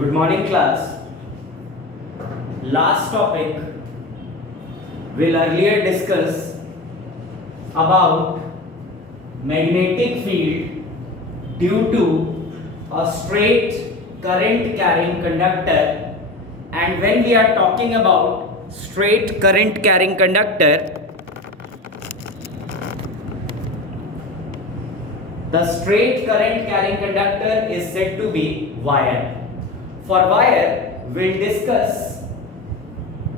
Good morning, class. Last topic we'll earlier discuss about magnetic field due to a straight current carrying conductor, and when we are talking about straight current carrying conductor, the straight current carrying conductor is said to be wire. For wire, we'll discuss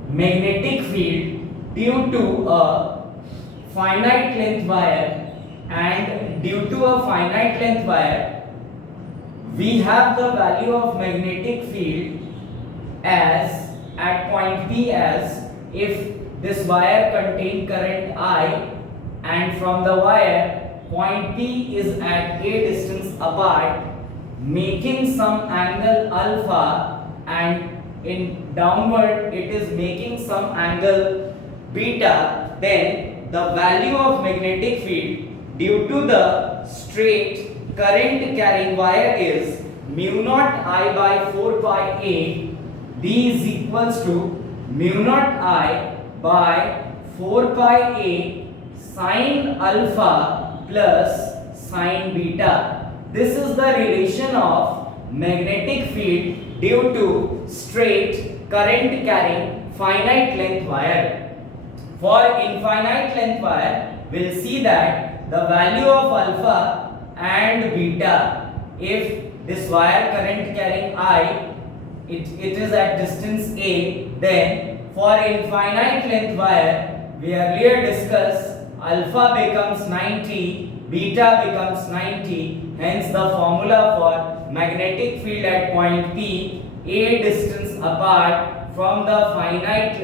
magnetic field due to a finite length wire, and due to a finite length wire, we have the value of magnetic field as at point P as if this wire contained current I, and from the wire point P is at a distance apart, making some angle alpha, and in downward it is making some angle beta, then the value of magnetic field due to the straight current carrying wire is mu naught I by 4 pi A. D is equals to mu naught I by 4 pi A sine alpha plus sine beta. This is the relation of magnetic field due to straight current carrying finite length wire. For infinite length wire, we'll see that the value of alpha and beta, if this wire current carrying I, it is at distance A, then for infinite length wire, we earlier discussed alpha becomes 90, beta becomes 90, hence the formula for magnetic field at point P, a distance apart from the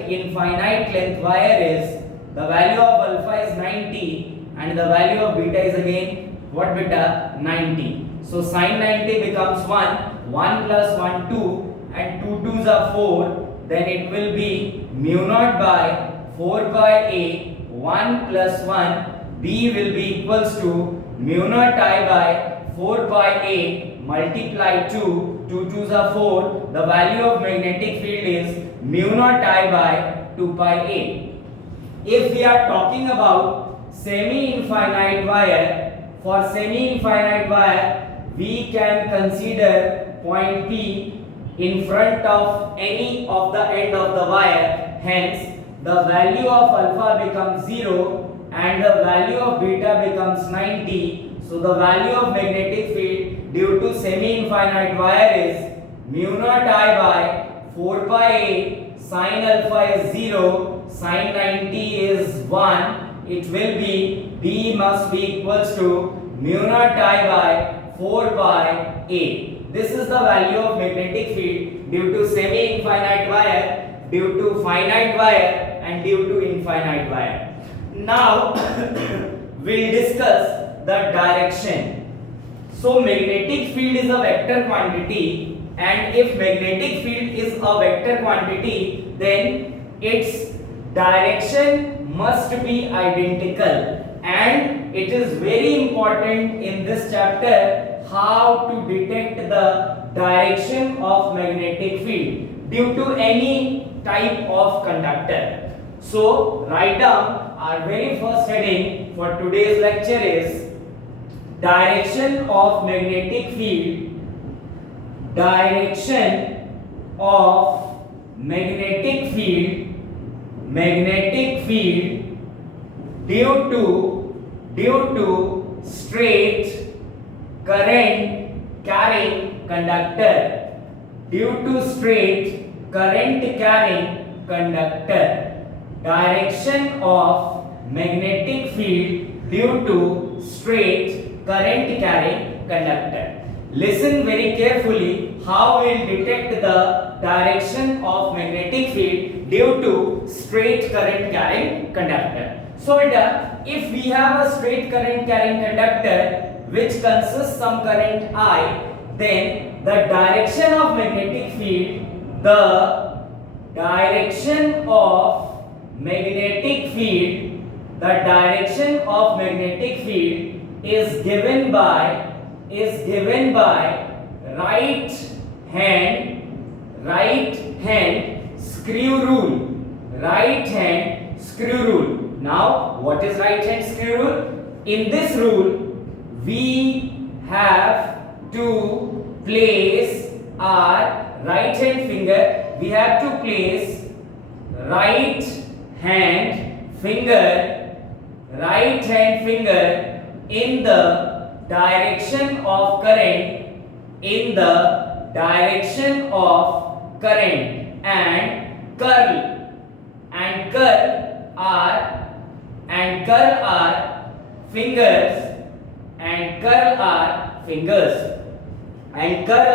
infinite length wire, is the value of alpha is 90 and the value of beta is again what beta? 90. So sine 90 becomes 1, 1 plus 1 2, and 2 2s are 4, then it will be mu naught by 4 pi A 1 plus 1, B will be equals to mu naught I by 4 pi A multiply 2, 2 2s are 4, the value of magnetic field is mu naught I by 2 pi A. If we are talking about semi-infinite wire, for semi-infinite wire, we can consider point P in front of any of the end of the wire, hence the value of alpha becomes 0 and the value of beta becomes 90. So the value of magnetic field due to semi-infinite wire is mu naught I by 4 pi A, sine alpha is 0, sine 90 is 1, it will be B must be equals to mu naught I by 4 pi A. This is the value of magnetic field due to semi-infinite wire, due to finite wire, and due to infinite wire. Now we'll discuss the direction. So magnetic field is a vector quantity, and if magnetic field is a vector quantity, then its direction must be identical, and it is very important in this chapter how to detect the direction of magnetic field due to any type of conductor. So write down our very first heading for today's lecture is direction of magnetic field. Direction of magnetic field due to straight current carrying conductor, due to straight current carrying conductor. Direction of magnetic field due to straight current carrying conductor. Listen very carefully how we will detect the direction of magnetic field due to straight current carrying conductor. So if we have a straight current carrying conductor which consists some current I, then the direction of magnetic field, is given by right hand right hand screw rule. Right hand screw rule. Now, what is right hand screw rule? In this rule, we have to place our right hand finger. We have to place right hand finger in the direction of current, and curl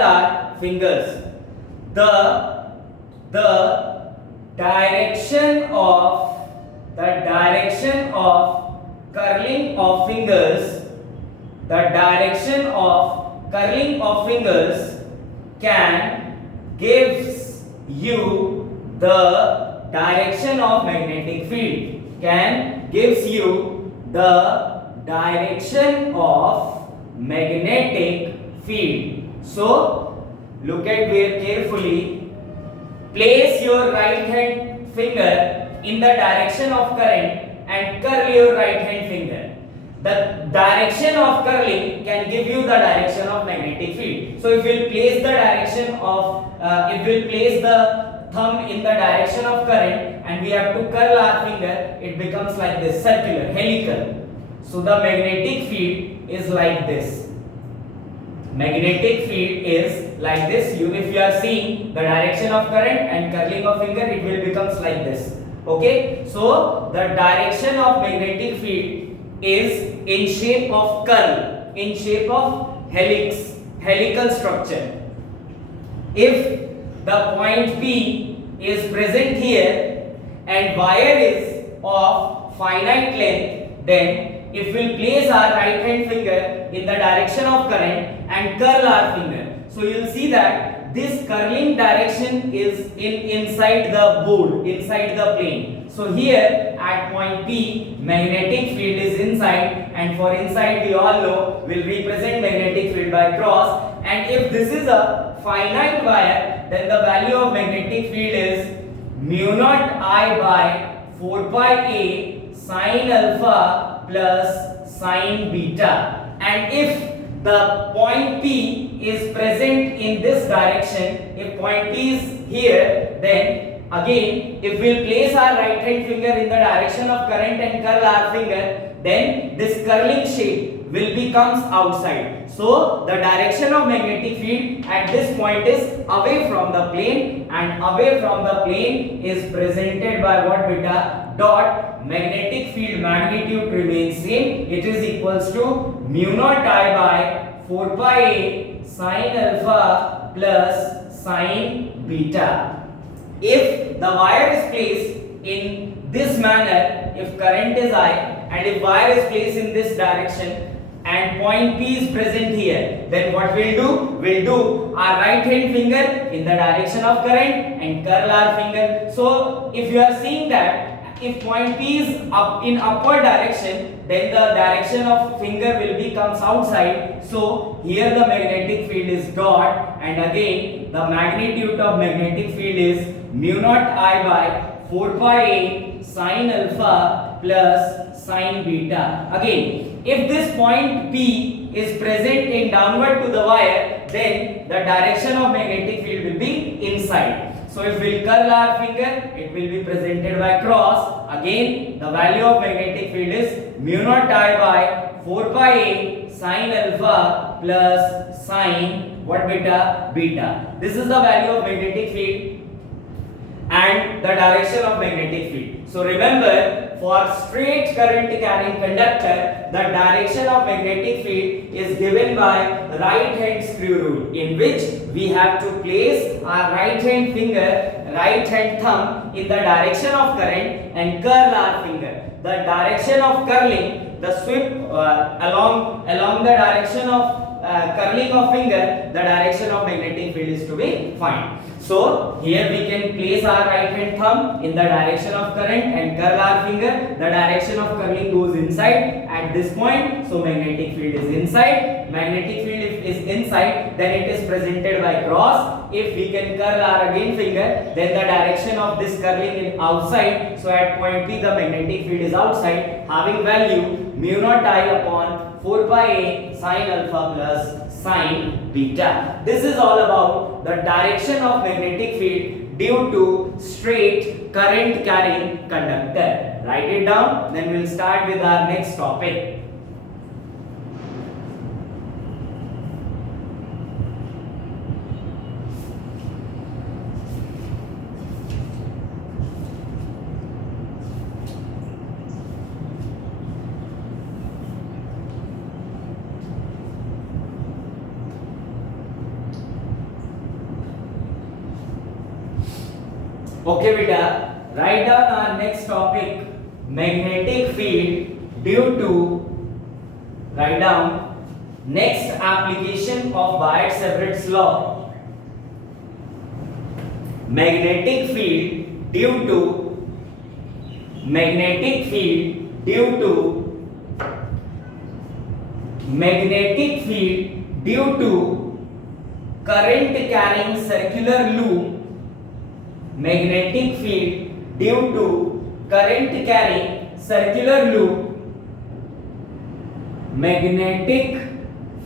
our fingers the direction of curling of fingers can gives you the direction of magnetic field, So look at here carefully. Place your right hand finger in the direction of current and curl your right hand finger. The direction of curling can give you the direction of magnetic field. So if we'll place the thumb in the direction of current and we have to curl our finger, it becomes like this, circular, helical. So the magnetic field is like this. Magnetic field is like this. If you are seeing the direction of current and curling of finger, it will becomes like this. Okay, so the direction of magnetic field is in shape of curl, in shape of helical structure. If the point P is present here and wire is of finite length, then if we place our right hand finger in the direction of current and curl our finger, so you will see that this curling direction is inside the board, inside the plane. So here at point P, magnetic field is inside, and for inside we all know we'll represent magnetic field by cross. And if this is a finite wire, then the value of magnetic field is mu naught I by 4 pi a sine alpha plus sine beta. And if the point P is present in this direction, if point P is here, then again if we'll place our right hand finger in the direction of current and curl our finger, then this curling shape will becomes outside. So the direction of magnetic field at this point is away from the plane, and away from the plane is presented by what, beta? Dot. Magnetic field magnitude remains same. It is equals to mu naught I by 4 pi a sine alpha plus sine beta. If the wire is placed in this manner, if current is I and if wire is placed in this direction and point P is present here, then what we'll do? We'll do our right hand finger in the direction of current and curl our finger. So if you are seeing that if point P is up in upward direction, then the direction of finger will becomes outside. So here the magnetic field is dot, and again the magnitude of magnetic field is mu naught I by 4 pi a sine alpha plus sine beta. Again, if this point P is present in downward to the wire, then the direction of magnetic field will be inside. So if we curl our finger, it will be presented by cross. Again, the value of magnetic field is mu naught I by 4 pi a sine alpha plus sine what, beta? Beta. This is the value of magnetic field and the direction of magnetic field. So remember, for straight current carrying conductor, the direction of magnetic field is given by right hand screw rule, in which we have to place our right hand finger, right hand thumb in the direction of current and curl our finger. The direction of curling, the sweep along the direction of curling of finger, the direction of magnetic field is to be found. So here we can place our right hand thumb in the direction of current and curl our finger. The direction of curling goes inside at this point, so magnetic field is inside. Magnetic field, if is inside, then it is presented by cross. If we can curl our again finger, then the direction of this curling is outside. So at point P, the magnetic field is outside, having value mu naught I upon 4 pi a sin alpha plus sin beta. This is all about the direction of magnetic field due to straight current carrying conductor. Write it down, then we'll start with our next topic. Okay beta, write down our next topic, magnetic field due to, write down, next application of Biot-Savart's law. Magnetic field due to, magnetic field due to, magnetic field due to current carrying circular loop, magnetic field due to current carrying circular loop, magnetic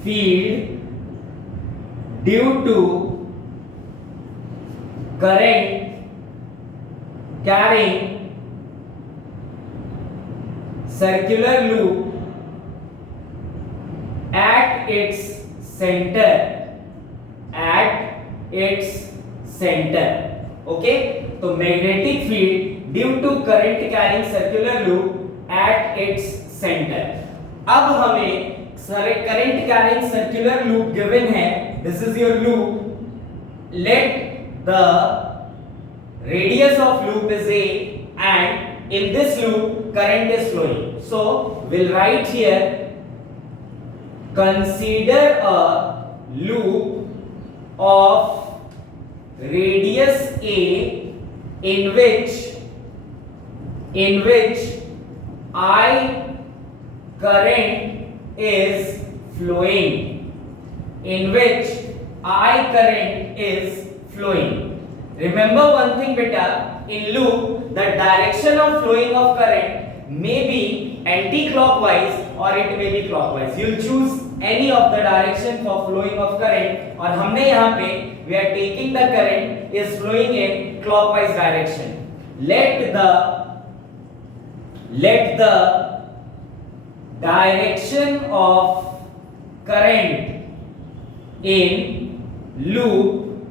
field due to current carrying circular loop at its center, at its center. Okay, so magnetic field due to current carrying circular loop at its center. अब हमें current carrying circular loop given है. This is your loop. Let the radius of loop is a, and in this loop current is flowing. So we'll write here, consider a loop of radius a in which I current is flowing, in which I current is flowing. Remember one thing beta, in loop the direction of flowing of current may be anti-clockwise or it may be clockwise. You'll choose any of the direction for flowing of current, और हमने यहाँ पे we are taking the current is flowing in clockwise direction. Let the direction of current in loop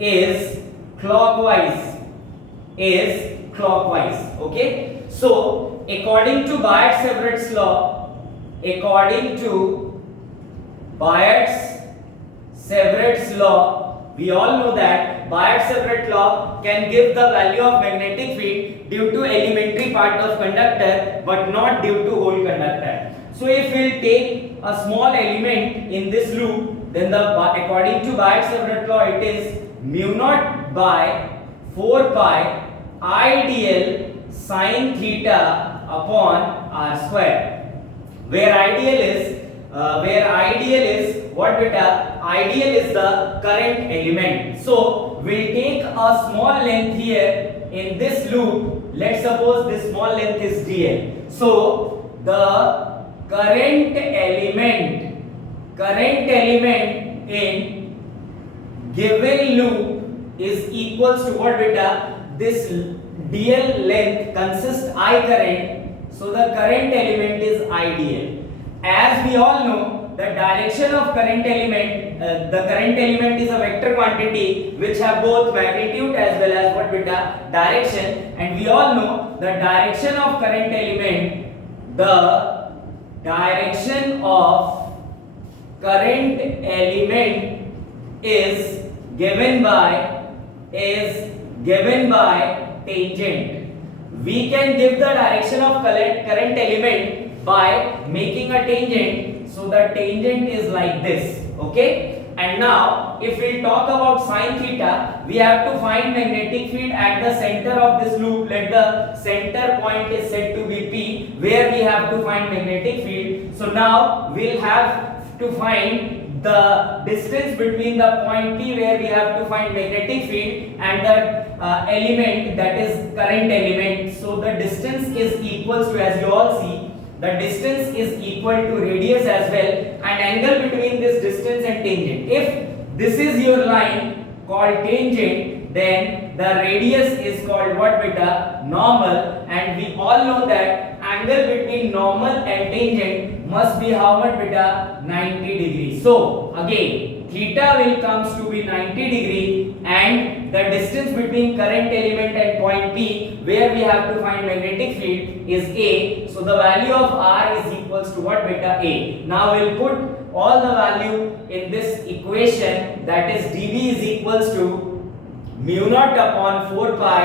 is clockwise, okay. So according to Biot-Savart's law, we all know that Biot-Savart law can give the value of magnetic field due to elementary part of conductor but not due to whole conductor. So if we'll take a small element in this loop, then according to Biot-Savart law it is mu naught by 4 pi ideal sin theta upon r square, where ideal is what beta? Ideal is the current element. So we'll take a small length here in this loop. Let's suppose this small length is dl. So the current element in given loop is equals to what beta? This dl length consists I current. So the current element is ideal. As we all know, the direction of current element, the current element is a vector quantity which have both magnitude as well as what beta? Direction. And we all know the direction of current element, the direction of current element is given by tangent. We can give the direction of current element by making a tangent. So the tangent is like this, okay. And now if we talk about sin theta, we have to find magnetic field at the center of this loop. Let the center point is said to be P, where we have to find magnetic field. So now we'll have to find the distance between the point P where we have to find magnetic field and the element, that is current element. So the distance is equals to, as you all see, the distance is equal to radius as well, and angle between this distance and tangent. If this is your line called tangent, then the radius is called what, beta? Normal. And we all know that angle between normal and tangent must be how much, beta? 90 degrees. So again, theta will comes to be 90 degree, and the distance between current element and point P where we have to find magnetic field is A. So the value of R is equals to what, beta? A. Now we'll put all the value in this equation, that is dB is equals to mu naught upon 4 pi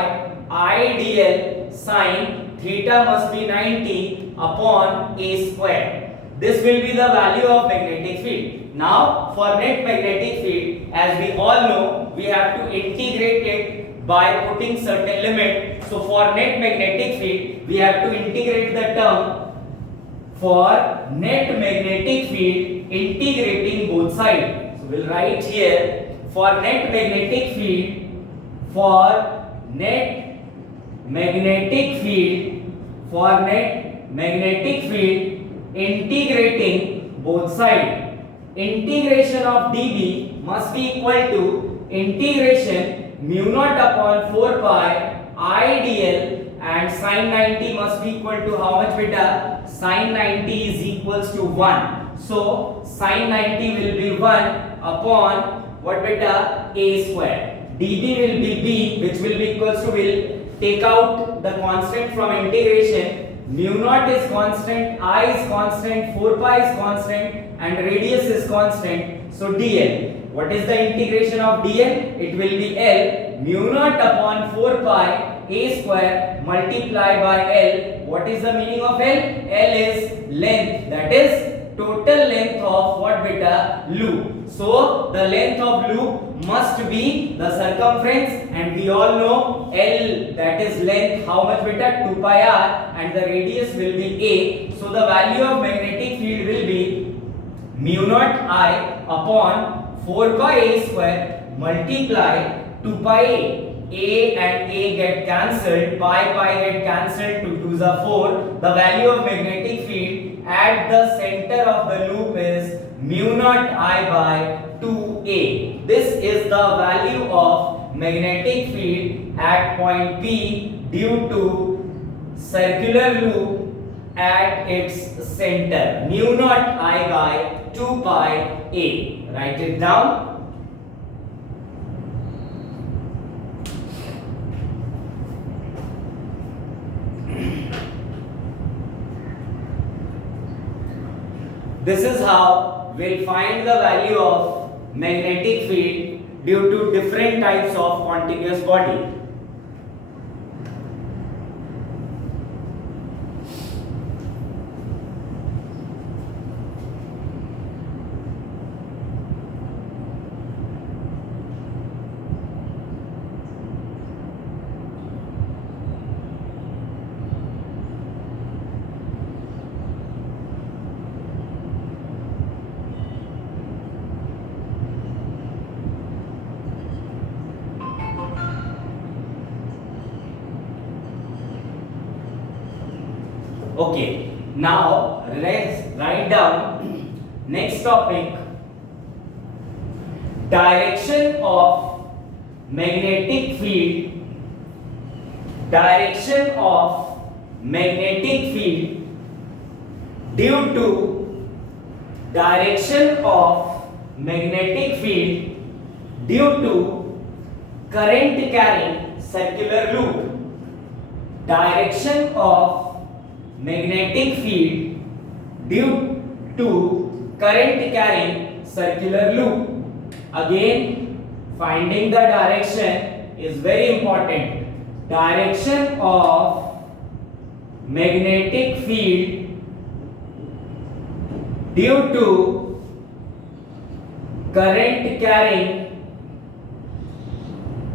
I dl sin theta must be 90 upon A square. This will be the value of magnetic field. Now for net magnetic field, as we all know, we have to integrate it by putting certain limit. So for net magnetic field, we have to integrate the term for net magnetic field integrating both sides. So we'll write here for net magnetic field, for net magnetic field, for net magnetic field integrating both sides. Integration of dB must be equal to integration mu naught upon 4 pi I dl, and sin 90 must be equal to how much, beta? Sin 90 is equals to 1. So sin 90 will be 1 upon what, beta? A square. dB will be B, which will be equals to, will take out the constant from integration. Mu naught is constant, I is constant, 4 pi is constant, and radius is constant. So dl. What is the integration of dl? It will be L mu naught upon 4 pi A square multiplied by L. What is the meaning of L? L is length, that is total length of what, beta? Loop. So the length of loop must be the circumference, and we all know L, that is length, how much, beta? 2 pi r, and the radius will be A. So the value of magnetic field will be mu naught I upon 4 pi A square multiply 2 pi A. A and A get cancelled, pi get cancelled, 2 2s are 4. The value of magnetic field at the center of the loop is mu naught I by 2A. This is the value of magnetic field at point P due to circular loop at its center, mu naught I by 2 pi A. Write it down. This is how we'll find the value of magnetic field due to different types of continuous body. Okay, now let's write down next topic, direction of magnetic field, direction of magnetic field due to direction of magnetic field due to current carrying circular loop, direction of magnetic field due to current carrying circular loop. Again, finding the direction is very important. Direction of magnetic field due to current carrying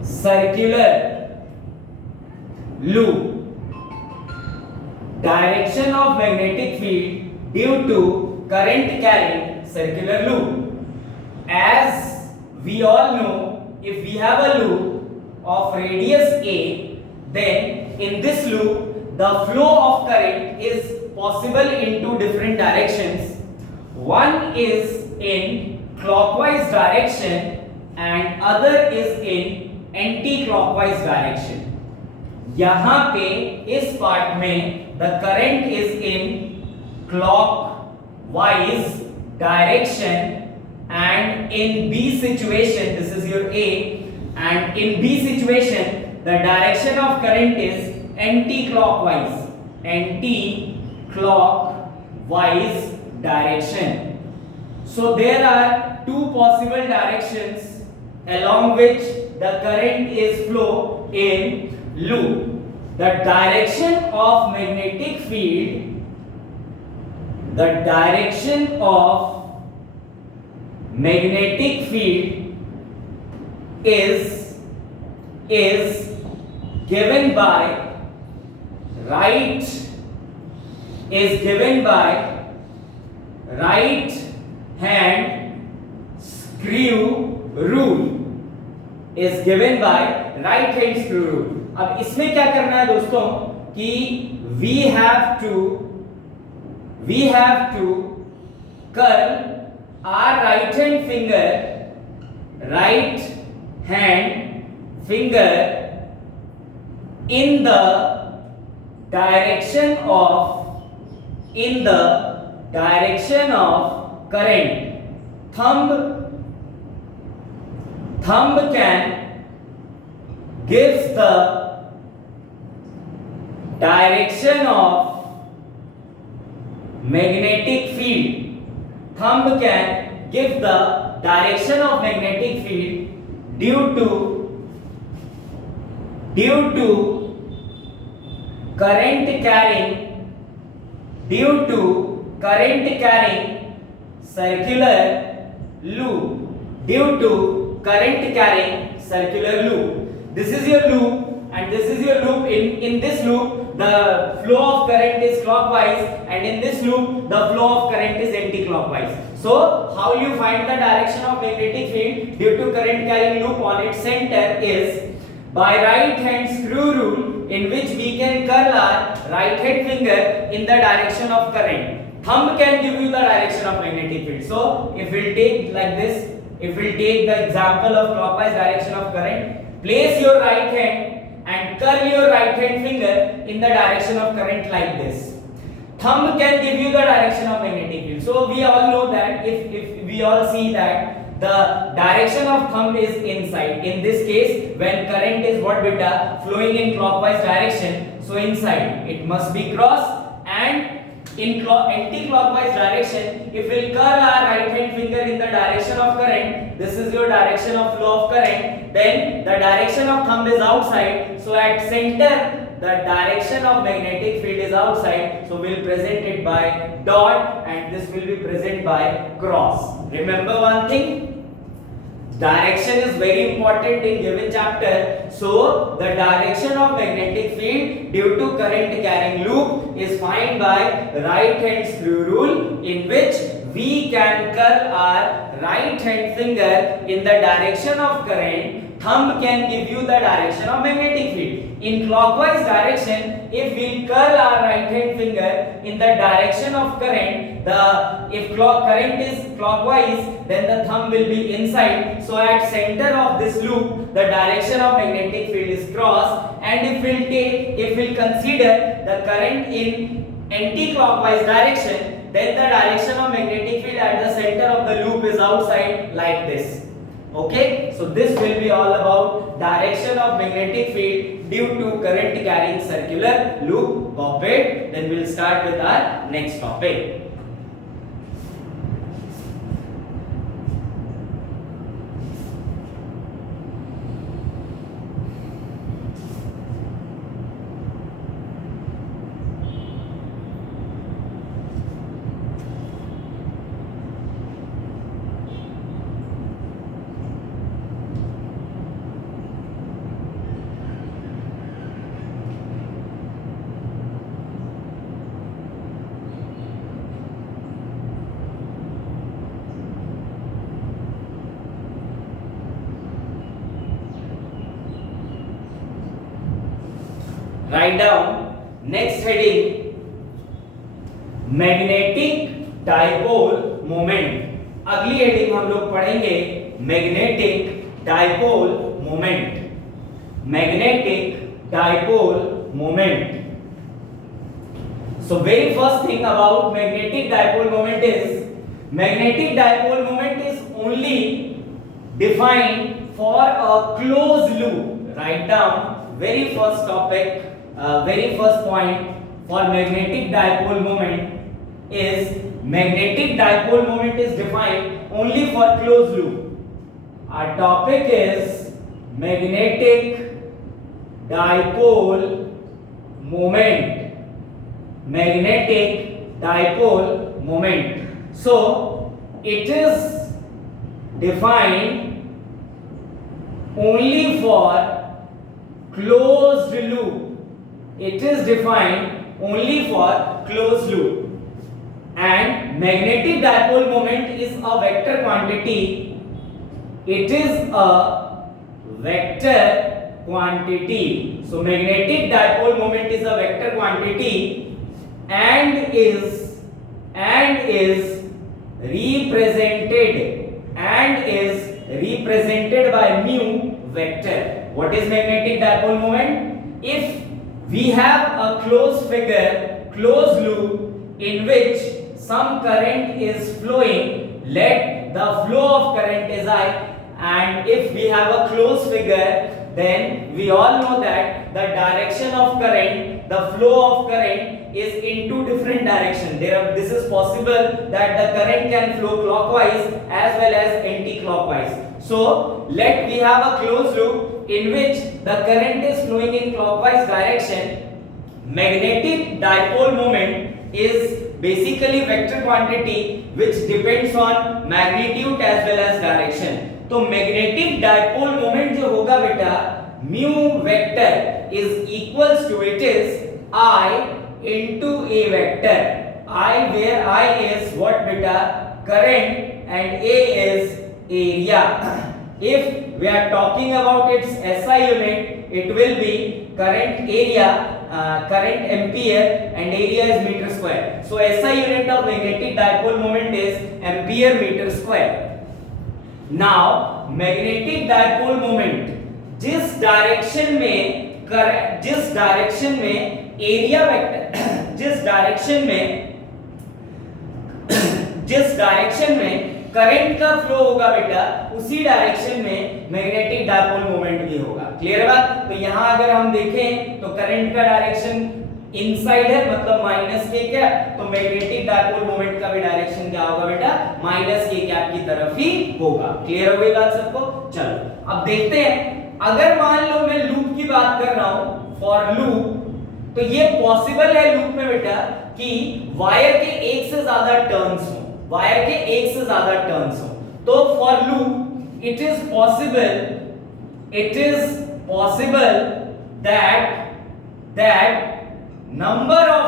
circular loop. Direction of magnetic field due to current carrying circular loop. as we all know, if we have a loop of radius a, then in this loop the flow of current is possible in two different directions. One is in clockwise direction and other is in anti-clockwise direction. यहाँ पे इस part में the current is in clockwise direction, and in B situation, this is your A, and in B situation the direction of current is anti-clockwise direction. So there are two possible directions along which the current is flow in loop. The direction of magnetic field, is given by right hand screw rule. अब इसमें क्या करना है दोस्तों कि we have to curl our right hand finger in the direction of current. Thumb can gives the direction of magnetic field. Thumb can give the direction of magnetic field due to current carrying circular loop. This is your loop and this is your loop. In this loop the flow of current is clockwise, and in this loop the flow of current is anti-clockwise. So how you find the direction of magnetic field due to current carrying loop on its center is by right hand screw rule, in which we can curl our right hand finger in the direction of current. Thumb can give you the direction of magnetic field. So if we'll take like this, if we'll take the example of clockwise direction of current, place your right hand and curl your right hand finger in the direction of current like this. Thumb can give you the direction of magnetic field. So we all know that if we all see that the direction of thumb is inside. In this case, when current is what beta flowing in clockwise direction, so inside it must be cross, and in anti-clockwise direction, if we curl our right hand finger in the direction of current, this is your direction of flow of current, then the direction of thumb is outside, so at center the direction of magnetic field is outside, so we'll present it by dot and this will be present by cross. Remember one thing, direction is very important in given chapter. So the direction of magnetic field due to current carrying loop is found by right hand screw rule, in which we can curl our right hand finger in the direction of current. Thumb can give you the direction of magnetic field. In clockwise direction, if we curl our right hand finger in the direction of current, if current is clockwise, then the thumb will be inside. So at center of this loop, the direction of magnetic field is cross. And if we'll consider the current in anti-clockwise direction, then the direction of magnetic field at the center of the loop is outside like this. Okay, so this will be all about direction of magnetic field due to current carrying circular loop. Copied. Then we'll start with our next topic. Right down next heading magnetic dipole moment. अगली heading हम लोग पढ़ेंगे magnetic dipole moment. Magnetic dipole moment. So very first thing about magnetic dipole moment is magnetic dipole moment is only defined for a closed loop. Write down very first topic, very first point for magnetic dipole moment is magnetic dipole moment is defined only for closed loop. Our topic is magnetic dipole moment. Magnetic dipole moment. So it is defined only for closed loop. It is defined only for closed loop. And magnetic dipole moment is a vector quantity. It is a vector quantity. So magnetic dipole moment is a vector quantity and is represented by mu vector. What is magnetic dipole moment? If we have a closed figure, closed loop in which some current is flowing, let the flow of current is I, and if we have a closed figure, then we all know that the direction of current, the flow of current is in two different directions. This is possible that the current can flow clockwise as well as anti-clockwise. So let we have a closed loop in which the current is flowing in clockwise direction. Magnetic dipole moment is basically vector quantity which depends on magnitude as well as direction. तो magnetic dipole moment जो होगा बेटा mu vector is equals to it is I into a vector. I where I is what beta current and A is area. If we are talking about its SI unit, it will be current area, current ampere and area is meter square. So SI unit of magnetic dipole moment is ampere meter square. Now magnetic dipole moment जिस direction में area vector जिस direction में current का flow होगा बेटा उसी direction में magnetic dipole moment भी होगा। क्लियर बात? तो यहाँ अगर हम देखें तो करंट का डायरेक्शन इनसाइड है मतलब माइनस के कैप, तो मैग्नेटिक डाइपोल मोमेंट का भी डायरेक्शन क्या होगा बेटा माइनस के कैप की तरफ ही होगा। क्लियर हो गई बात सबको? चलो अब देखते हैं, अगर मान लो मैं लूप की बात कर रहा हूं फॉर लूप, तो ये पॉसिबल है लूप में बेटा कि वायर के एक से ज्यादा टर्न्स हो, वायर के एक से ज्यादा टर्न्स हो। तो for loop it is possible that number of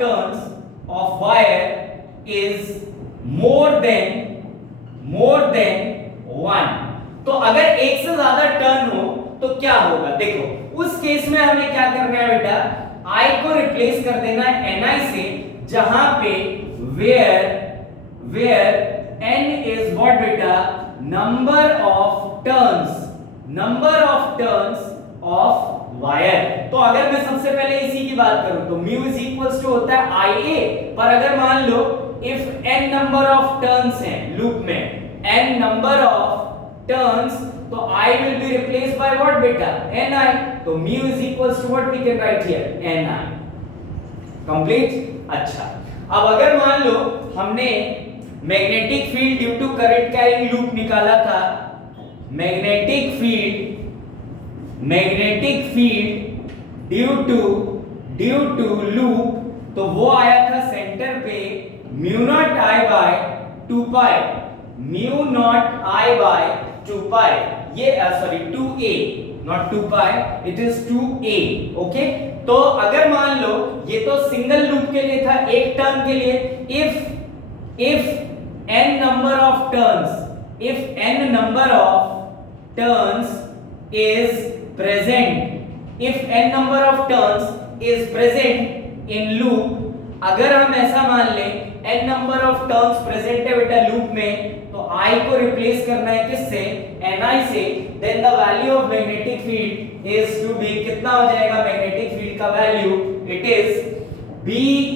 turns of wire is more than 1। तो अगर एक से ज्यादा टर्न हो तो क्या होगा? देखो उस केस में हमें क्या करना है बेटा, I को रिप्लेस कर देना है Ni से, जहां पे where N is what बेटा number of turns of wire. तो अगर मैं सबसे पहले इसी की बात करूं तो म्यू इज इक्वल्स टू होता है Ia, पर अगर मान लो if n number of turns हैं लूप में, n नंबर ऑफ टर्न्स, तो I will be replaced by what बेटा Ni, तो mu is equals to what we can write here Ni। Complete? अच्छा, अब अगर मान लो हमने magnetic field due to current carrying loop निकाला था, magnetic field due to loop, तो वो आया था सेंटर पे mu nought I by 2 pi, mu nought I by 2 pi, ये sorry 2a not 2 pi, it is 2a। Okay, तो अगर मान लो ये तो सिंगल लूप के लिए था, एक टर्न के लिए, if n number of turns is present if n number of turns is present in loop, अगर हम ऐसा मान लें n number of turns present है बेटा लूप में, तो I को रिप्लेस करना है किससे, Ni से, then the value of magnetic field is to be, कितना हो जाएगा magnetic field का value, it is B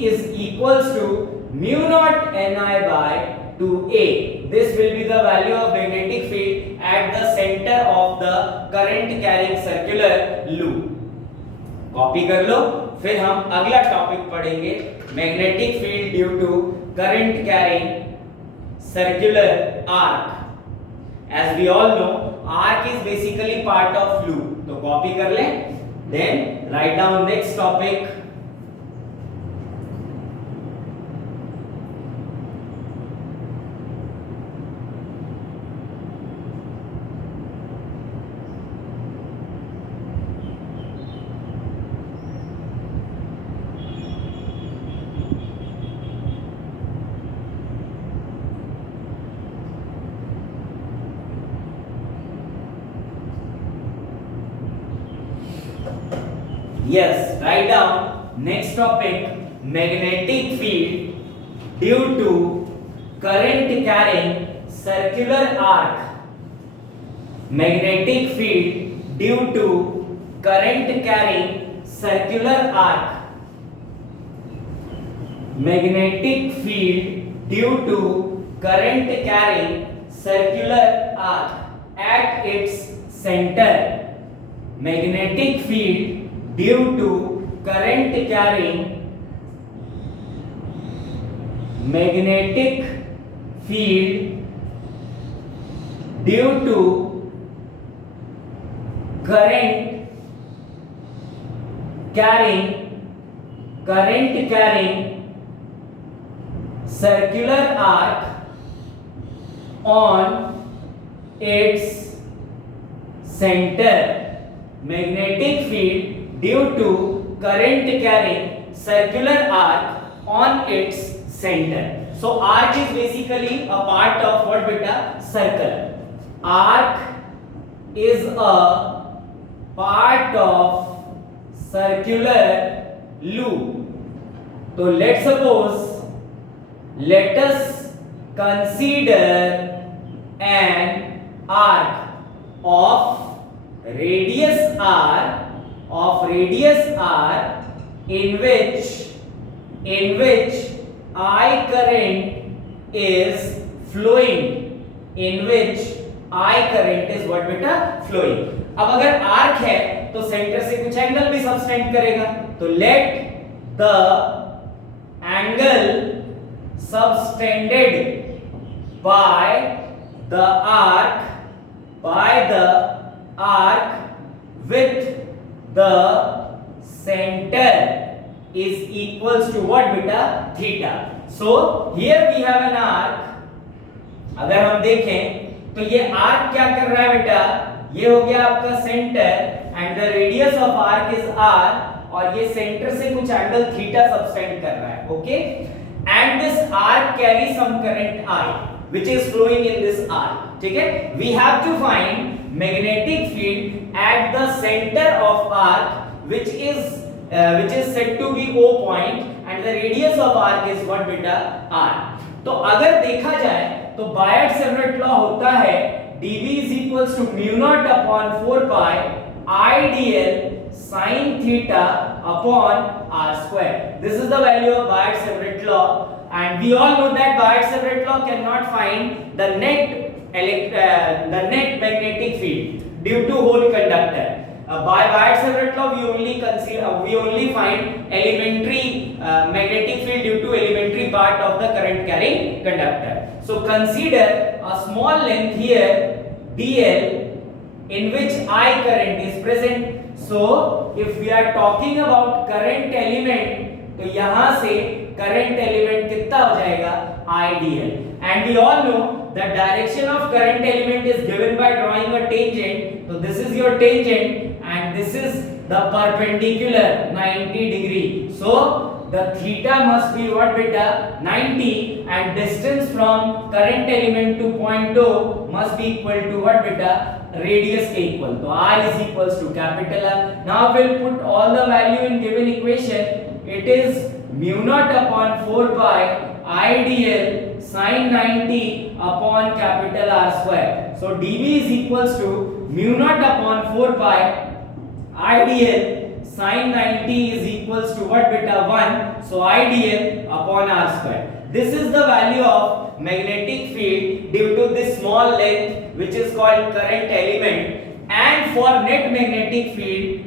is equals to mu naught Ni by 2a. This will be the value of magnetic field at the center of the current carrying circular loop. Copy कर लो, फिर हम अगला topic पढ़ेंगे, magnetic field due to current carrying circular arc. As we all know, arc is basically part of loop. तो copy कर लें, then write down next topic. Yes, write down next topic, magnetic field due to current carrying circular arc. Magnetic field due to current carrying circular arc. Magnetic field due to current carrying circular arc at its center. Magnetic field due to current carrying, magnetic field due to current carrying circular arc on its center. Magnetic field due to current carrying circular arc on its center. So arc is basically a part of what beta? Circle. Arc is a part of circular loop. So let's suppose, let us consider an arc of radius r, in which I current is flowing, in which I current is what beta? Flowing. अब अगर arc है तो centre से कुछ angle भी subtend करेगा, तो let the angle subtended by the arc with the center is equals to what beta? Theta. So here we have an arc. अगर हम देखें तो ये arc क्या कर रहा है बेटा? ये हो गया आपका centre and the radius of arc is r, और ये सेंटर से कुछ एंगल थीटा सबटेंड कर रहा है. Okay, and this arc carry some current I which is flowing in this arc. ठीक है, we have to find magnetic field at the center of arc which is said to be O point and the radius of arc is what beta r. तो अगर देखा जाए तो बायट-सेवरेट law होता है dV is equals to mu naught upon 4 pi I dl sin theta upon r square. This is the value of Biot-Savart law, and we all know that Biot-Savart law cannot find the net magnetic field due to hole conductor. By Biot-Savart law we only find elementary magnetic field due to elementary part of the current carrying conductor. So consider a small length here dl in which I current is present. So if we are talking about current element, तो यहाँ से current element कितना हो जाएगा? IDL. And we all know the direction of current element is given by drawing a tangent. So this is your tangent and this is the perpendicular 90 degree. So the theta must be what beta? 90, and distance from current element to point O must be equal to what beta? Radius के equal. तो R is equals to capital R. Now we'll put all the value in given equation. It is mu naught upon 4 pi IDL sin 90 upon capital R square. So dV is equals to mu naught upon 4 pi IDL sin 90 is equals to what beta 1. So IDL upon R square. This is the value of magnetic field due to this small length which is called current element. And for net magnetic field,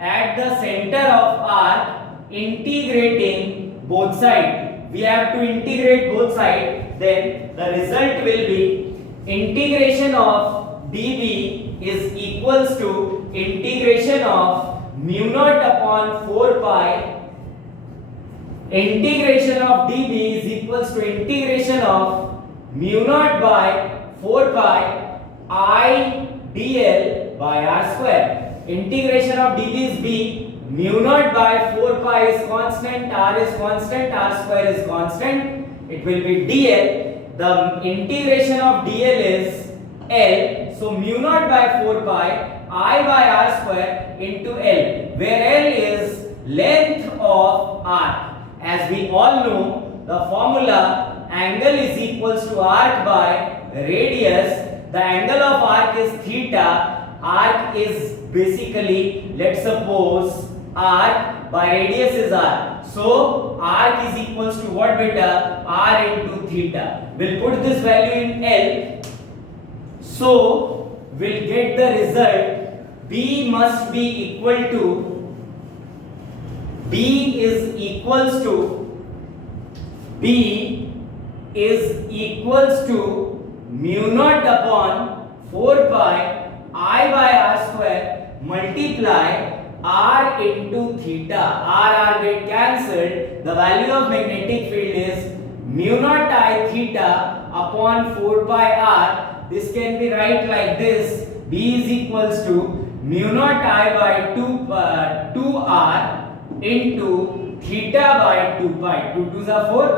at the center of arc, integrating both sides. We have to integrate both sides. Then the result will be integration of dV is equals to integration of mu naught upon 4 pi. Integration of dV is equals to integration of mu naught by 4 pi I dl by r square. Integration of dV is b. Mu naught by 4 pi is constant, r is constant, r square is constant. It will be dl. The integration of dl is L. So mu naught by 4 pi I by r square into L, where L is length of arc. As we all know, the formula angle is equals to arc by radius. The angle of arc is theta. Arc is basically, let's suppose, arc by radius is r. So arc is equals to what beta? R into theta. We'll put this value in L. So we'll get the result. B must be equal to, B is equals to mu naught upon 4 pi I by r square multiply r into theta. R get cancelled. The value of magnetic field is mu naught I theta upon 4 pi r. This can be write like this. B is equals to mu naught I by 2r into theta by 2 pi. 2 2s are 4.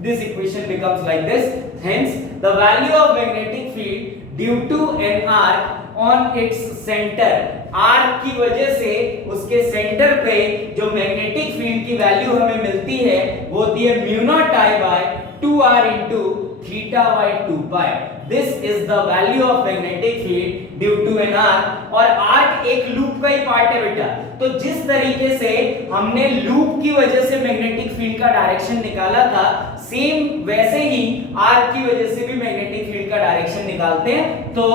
This equation becomes like this. Hence, the value of magnetic field due to an arc on its center. Arc की वजह से उसके centre पे जो magnetic field की value हमें मिलती है वो होती है mu nought I bye 2r into theta by 2 pi. This is the value of magnetic field due to an arc. और आर्क एक लूप का ही पार्ट है बेटा. तो जिस तरीके से हमने लूप की वजह से मैग्नेटिक फील्ड का डायरेक्शन निकाला था, सेम वैसे ही आर्क की वजह से भी मैग्नेटिक फील्ड का डायरेक्शन निकालते हैं. तो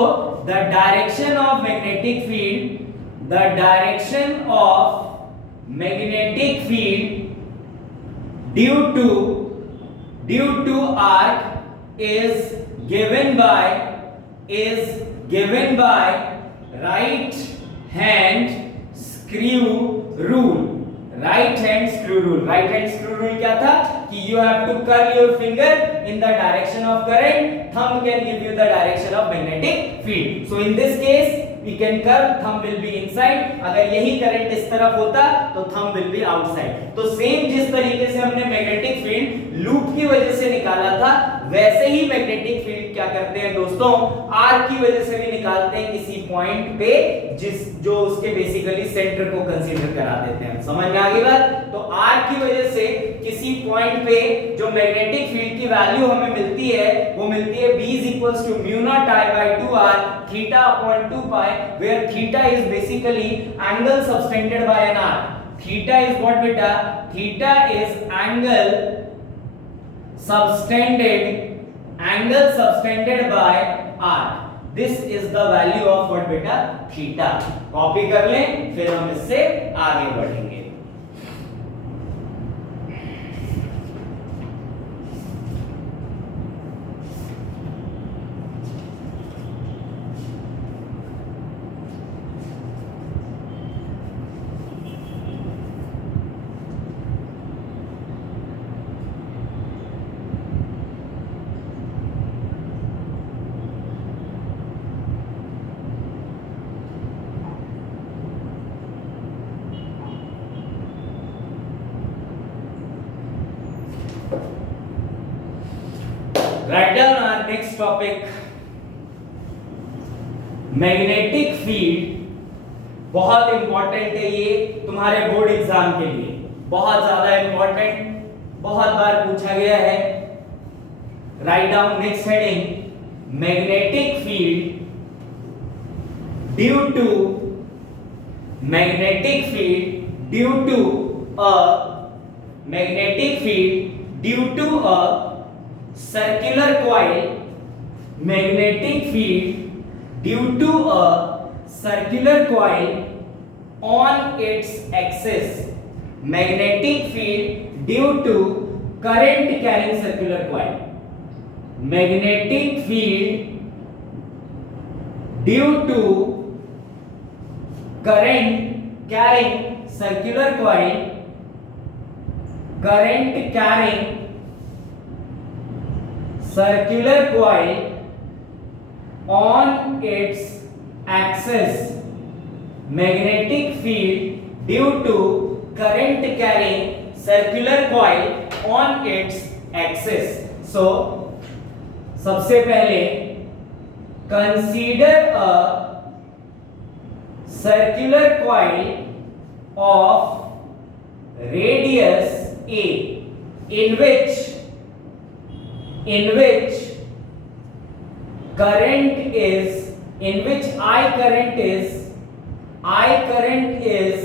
the direction of magnetic field due to arc is given by right hand screw rule. Right hand screw rule क्या था कि you have to curl your finger in the direction of current. Thumb can give you the direction of magnetic field. So in this case we can curl, thumb will be inside. अगर यही current इस तरफ होता तो thumb will be outside. तो same जिस तरीके से हमने मैग्नेटिक फील्ड लूप की वजह से निकाला था, वैसे ही मैग्नेटिक फील्ड क्या करते हैं दोस्तों, आर्क की वजह से भी निकालते हैं किसी पॉइंट पे जो उसके बेसिकली सेंटर को कंसीडर करा देते हैं. समझ में आ गई बात? तो आर्क की वजह से किसी पॉइंट पे जो मैग्नेटिक फील्ड की वैल्यू हमें मिलती है वो मिलती है B is equals to mu naught I by 2r theta upon 2 pi, where theta is basically angle subtended by an arc. Theta is what beta? Theta is angle subtended by arc. This is the value of what beta? Theta. Copy कर लें, फिर हम इससे आगे बढ़ेंगे. Next topic, magnetic field. बहुत important है ये तुम्हारे बोर्ड एग्जाम के लिए, बहुत ज्यादा इंपॉर्टेंट, बहुत बार पूछा गया है। Write down next heading, magnetic field due to magnetic field due to a magnetic field due to a circular coil, magnetic field due to a circular coil on its axis, magnetic field due to current carrying circular coil, magnetic field due to current carrying circular coil, current carrying circular coil on its axis, magnetic field due to current carrying circular coil on its axis. So सबसे पहले consider a circular coil of radius a in which current is I current is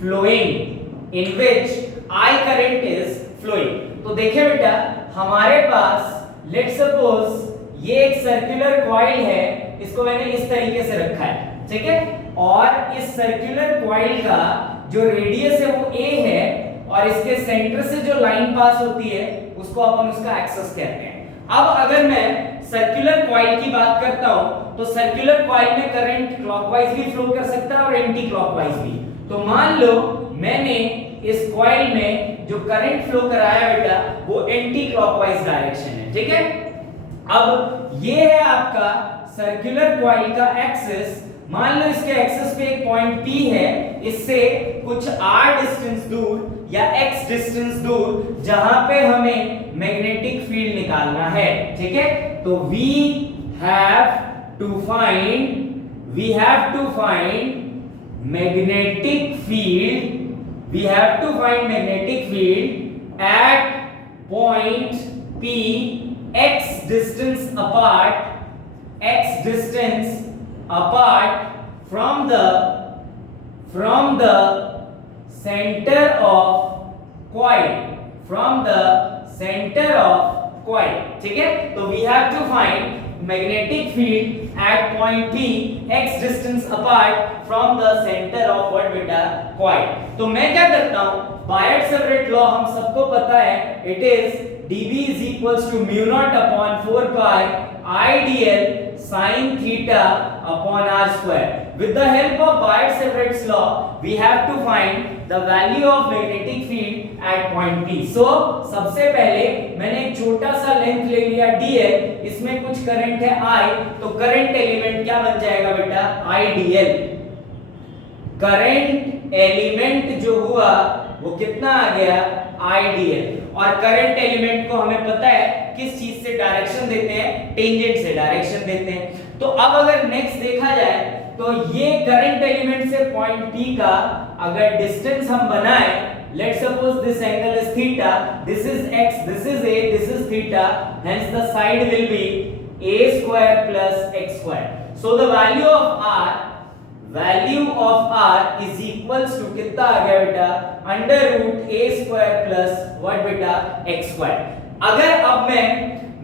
flowing, in which I current is flowing। तो देखिए बेटा, हमारे पास let's suppose ये एक circular coil है, इसको मैंने इस तरीके से रखा है, ठीक है, और इस सर्कुलर कॉइल का जो रेडियस है वो a है, और इसके सेंटर से जो लाइन पास होती है उसको अपन उसका एक्सिस कहते हैं। अब अगर मैं सर्कुलर कॉइल की बात करता हूं तो सर्कुलर कॉइल में करंट क्लॉकवाइज भी फ्लो कर सकता है और एंटी क्लॉकवाइज भी। तो मान लो मैंने इस कॉइल में जो करंट फ्लो कराया बेटा वो एंटी क्लॉकवाइज डायरेक्शन है, ठीक है। अब ये है आपका सर्कुलर कॉइल का एक्सिस। मान लो इसके एक्सिस पे एक पॉइंट P है, इससे कुछ r डिस्टेंस दूर या x डिस्टेंस दूर जहां पे हमें मैग्नेटिक फील्ड निकालना है, ठीक है। तो we have to find magnetic field at point P, x distance apart from the center of coil, ठीक है। तो we have to find magnetic field at point P, x distance apart from the center of what beta coil। तो मैं क्या करता हूं, बायट-सेवरेट law हम सबको पता है, it is dB is equals to mu naught upon 4 pi IDL sin theta upon r square। With the help of Biot-Savart's law, we have to find the value of magnetic field at point P। So सबसे पहले मैंने एक छोटा सा length ले लिया dl, इसमें कुछ करंट है I, तो करंट एलिमेंट क्या बन जाएगा बेटा, IDL। करंट एलिमेंट जो हुआ वो कितना आ गया, IDL। और करंट एलिमेंट को हमें पता है किस चीज से डायरेक्शन देते हैं, टेंजेंट से डायरेक्शन देते हैं। तो अब अगर नेक्स्ट देखा जाए तो ये करंट एलिमेंट से पॉइंट P का अगर डिस्टेंस हम बनाए, let's suppose this angle is theta, this is x, this is a, this is theta, hence the side will be a square plus x square। So the value of r is equals to कितना आ गया बेटा, under root a square plus what बेटा, x square। अगर अब मैं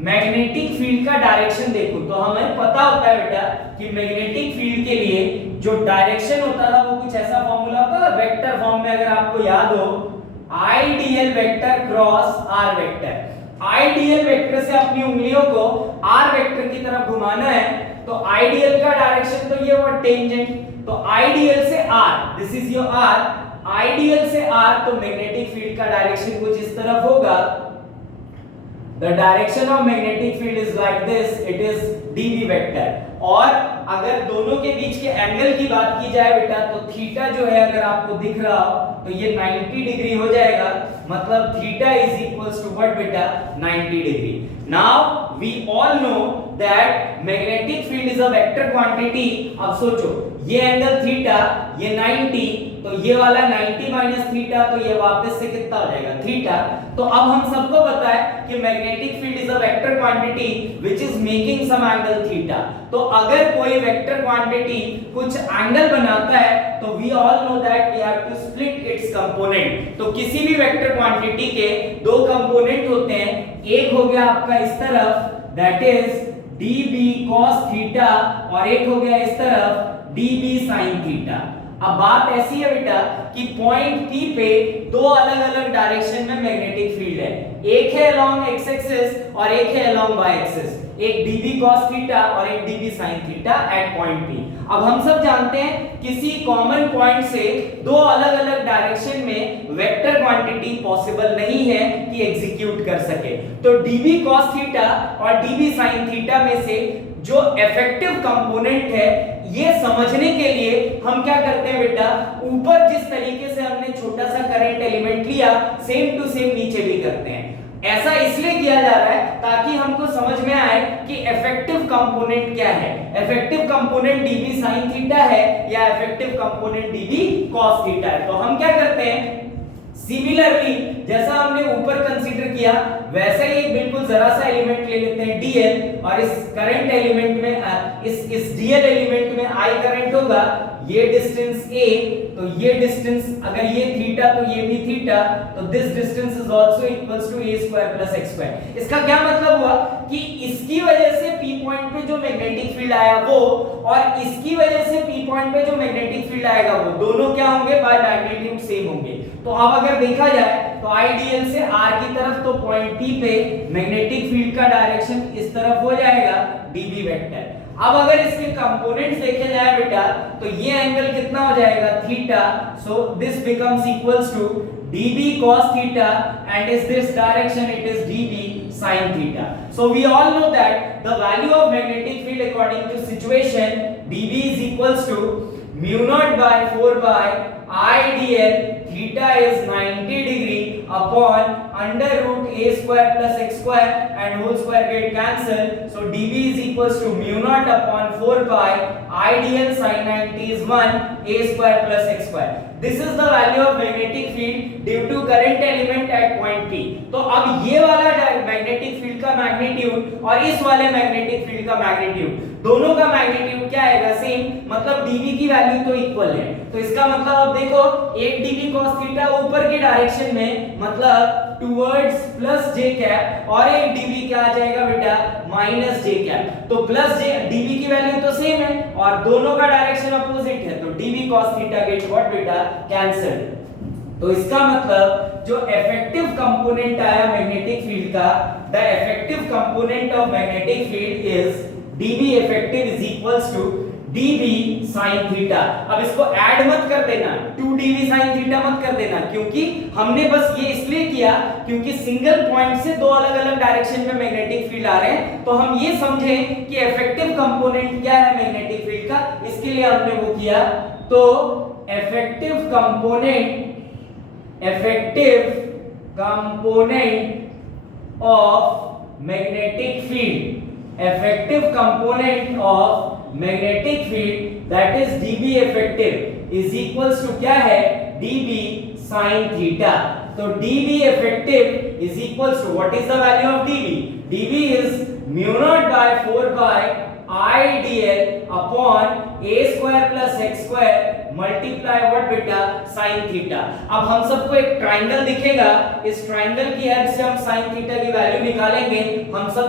magnetic field का direction देखूं तो हमें पता होता है बेटा कि मैग्नेटिक फील्ड के लिए जो डायरेक्शन होता था वो कुछ ऐसा फॉर्मूला होता था वेक्टर फॉर्म में, अगर आपको याद हो, IDL vector cross R vector. IDL vector से अपनी उंगलियों को आर वेक्टर की तरफ घुमाना है, तो आईडीएल का डायरेक्शन तो ये हुआ टेंजेंट, तो आईडीएल से R, this is your R, IDL से आर, तो मैग्नेटिक फील्ड का डायरेक्शन कुछ इस तरफ होगा। The direction of magnetic field is like this, it is dv vector। और अगर दोनों के बीच के एंगल की बात की जाए बेटा तो थीटा जो है अगर आपको दिख रहा हो तो ये 90 डिग्री हो जाएगा, मतलब theta is equals to what बेटा 90 degree. Now we all know that magnetic field is a vector quantity. अब सोचो ये एंगल थीटा, ये 90, तो ये वाला 90 माइनस थीटा, तो ये वापस से कितना हो जाएगा थीटा। तो अब हम सबको पता है कि magnetic field is a vector quantity which is making some angle theta. तो अगर कोई वेक्टर क्वांटिटी कुछ एंगल बनाता है तो we all know that we have to split its component. तो किसी भी वेक्टर क्वांटिटी के दो कंपोनेंट होते हैं, एक हो गया आपका इस तरफ that is db cos theta और एक हो गया इस तरफ db sin थीटा। अब बात ऐसी है बेटा कि पॉइंट P पे दो अलग-अलग डायरेक्शन में मैग्नेटिक फील्ड है, एक है अलोंग x एक्सिस और एक है अलोंग y एक्सिस, एक db cos थीटा और एक db sin theta at point P। अब हम सब जानते हैं किसी कॉमन पॉइंट से दो अलग-अलग डायरेक्शन में वेक्टर क्वांटिटी पॉसिबल नहीं है कि एग्जीक्यूट कर सके। तो db cos थीटा और db sin थीटा में से जो इफेक्टिव कंपोनेंट है ये समझने के लिए हम क्या करते हैं बेटा, ऊपर जिस तरीके से हमने छोटा सा करंट एलिमेंट लिया सेम टू सेम नीचे भी करते हैं। ऐसा इसलिए किया जा रहा है ताकि हमको समझ में आए कि इफेक्टिव कंपोनेंट क्या है। Effective component db sin theta है या effective component db cos theta है। तो हम क्या करते हैं, सिमिलरली जैसा हमने ऊपर कंसीडर किया वैसे ही बिल्कुल जरा सा एलिमेंट ले लेते हैं dl और इस करंट एलिमेंट में इस dl एलिमेंट में I करंट होगा, ये डिस्टेंस a, तो ये डिस्टेंस अगर ये थीटा तो ये भी थीटा, तो this distance is also equals to a square plus x square. इसका क्या मतलब हुआ कि इसकी वजह से P पॉइंट पे जो मैग्नेटिक फील्ड आया वो और इसकी वजह से P पॉइंट पे जो मैग्नेटिक फील्ड आएगा वो दोनों क्या होंगे, बाय मैग्नीट्यूड सेम होंगे। तो अब अगर देखा जाए तो आइडियल से r की तरफ, तो पॉइंट P पे मैग्नेटिक फील्ड का डायरेक्शन इस तरफ हो जाएगा db वेक्टर। अब अगर इसके कंपोनेंट्स देखे जाए बेटा तो ये एंगल कितना हो जाएगा theta, so this becomes equals to db cos theta and is this direction it is db sin theta. So we all know that the value of magnetic field according to situation db is equals to mu naught by 4 by I dl, theta is 90 degree upon under root a square plus x square and whole square get cancel. So db is equals to mu naught upon 4 by I dl sin 90 is 1 a square plus x square. This is the value of magnetic field due to current element at point P. तो अब ये वाला magnetic field का magnitude और इस वाले magnetic field का magnitude, दोनों का मैग्नीट्यूड क्या आएगा सेम, मतलब dv की वैल्यू तो इक्वल है। तो इसका मतलब अब देखो एक db cos थीटा ऊपर की डायरेक्शन में मतलब टुवर्ड्स प्लस j कैप और एक db क्या आ जाएगा बेटा माइनस j कैप। तो प्लस j db की वैल्यू तो सेम है और दोनों का डायरेक्शन अपोजिट है, तो db cos theta get what बेटा कैंसिल्ड। तो इसका मतलब जो इफेक्टिव कंपोनेंट आया मैग्नेटिक फील्ड का, the effective component of magnetic field is db effective is equals to db sin theta. अब इसको ऐड मत कर देना, 2db sin थीटा मत कर देना, क्योंकि हमने बस ये इसलिए किया क्योंकि सिंगल पॉइंट से दो अलग-अलग डायरेक्शन में मैग्नेटिक फील्ड आ रहे हैं, तो हम ये समझें कि इफेक्टिव कंपोनेंट क्या है मैग्नेटिक फील्ड का, इसके लिए हमने वो किया। तो effective component of magnetic field, effective component of magnetic field that is db effective is equals to क्या है db sin theta। तो db effective is equals to what is the value of db, db is mu naught by 4 by I dl upon a square plus x square multiply what बेटा sin theta। अब हम सबको एक triangle दिखेगा, इस triangle की help से हम sin theta की वैल्यू निकालेंगे। हम सब